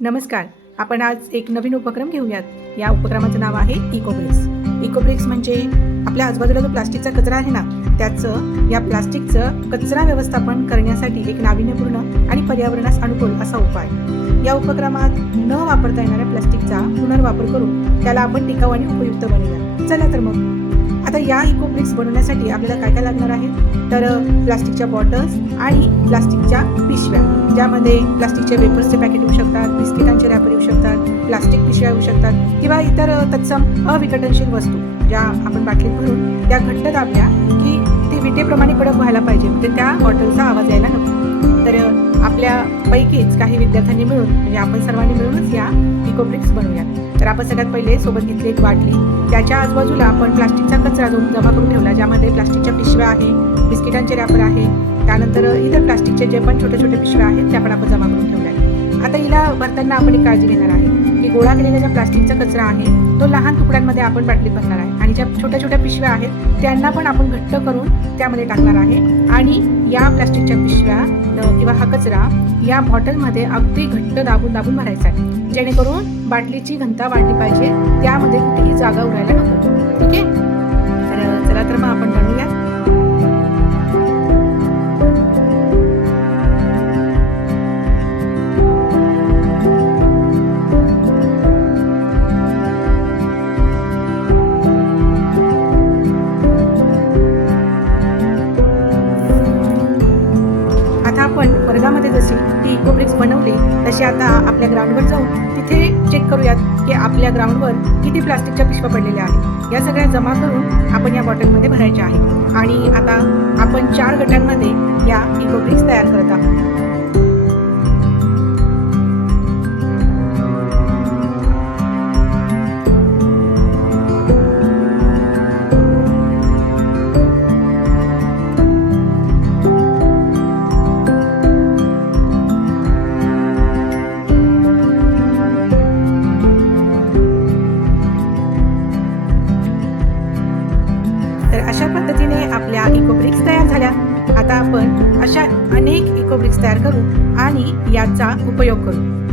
नमस्कार. आपण आज एक नवीन उपक्रम घेऊयात. या उपक्रमाचं नाव आहे इकोब्रिक्स. इकोब्रिक्स म्हणजे आपल्या आजूबाजूला जो प्लास्टिकचा कचरा आहे ना, त्याचं या प्लास्टिकचं कचरा व्यवस्थापन करण्यासाठी एक नाविन्यपूर्ण आणि पर्यावरणास अनुकूल असा उपाय. या उपक्रमात न वापरता येणाऱ्या प्लास्टिकचा पुनर्वापर करून त्याला आपण टिकाऊ आणि उपयुक्त बनवूया. चला तर मग आता या इकोब्रिक्स बनवण्यासाठी आपल्याला काय काय लागणार आहे, तर प्लास्टिकच्या बॉटल्स आणि प्लास्टिकच्या पिशव्या, ज्यामध्ये प्लास्टिकचे वेपर्सचे पॅकेट येऊ शकतात, बिस्किटांचे रॅपर येऊ शकतात, प्लास्टिक पिशव्या येऊ शकतात किंवा इतर तत्सम अविघटनशील वस्तू ज्या आपण बाटलीत भरून त्या घट्ट दाबल्या की ते विटेप्रमाणे कडक व्हायला पाहिजे, म्हणजे त्या बॉटलचा आवाज यायला नको. तर आपल्या पैकीच काही विद्यार्थ्यांनी मिळून, म्हणजे आपण सर्वांनी मिळूनच या इकोब्रिक्स बनवूया. तर आपण सगळ्यात पहिले सोबत घेतली एक बाटली, त्याच्या आजूबाजूला आपण प्लास्टिकचा कचरा जमा करून ठेवला, ज्यामध्ये प्लास्टिकच्या पिशव्या आहे, बिस्किटांचे रॅपर आहे, त्यानंतर इतर प्लास्टिकचे जे पण छोटे छोटे पिशव्या आहेत त्या पण आपण जमा करून ठेवल्या. आता हिला भरताना आपण एक काळजी घेणार आहे की गोळा केलेला ज्या प्लास्टिकचा कचरा आहे तो लहान तुकड्यांमध्ये आपण बाटलीत भरणार आहे आणि ज्या छोट्या छोट्या पिशव्या आहेत त्यांना पण आपण घट्ट करून त्यामध्ये टाकणार आहे आणि या प्लास्टिकच्या पिशव्या किंवा हा कचरा या बॉटलमध्ये अगदी घट्ट दाबून दाबून भरायचा आहे, जेणेकरून बाटलीची घनता वाढली पाहिजे, त्यामध्ये कुठेही जागा उरायला नको. ठीक आहे, तर चला तर मग आपण बनवूया. आपण वर्गामध्ये जशी ती इकोब्रिक्स बनवली तशी आता आपल्या ग्राउंडवर जाऊन तिथे चेक करूयात की आपल्या ग्राउंडवर किती प्लास्टिकच्या पिशव्या पडलेल्या आहेत. या सगळ्या जमा करून आपण या बॉटलमध्ये भरायच्या आहे आणि आता आपण 4 गटांमध्ये या इकोब्रिक्स तयार करत आहोत. अशा पद्धतीने आपल्या इकोब्रिक्स तयार झाल्या. आता आपण अशा अनेक इकोब्रिक्स तयार करू आणि याचा उपयोग करू.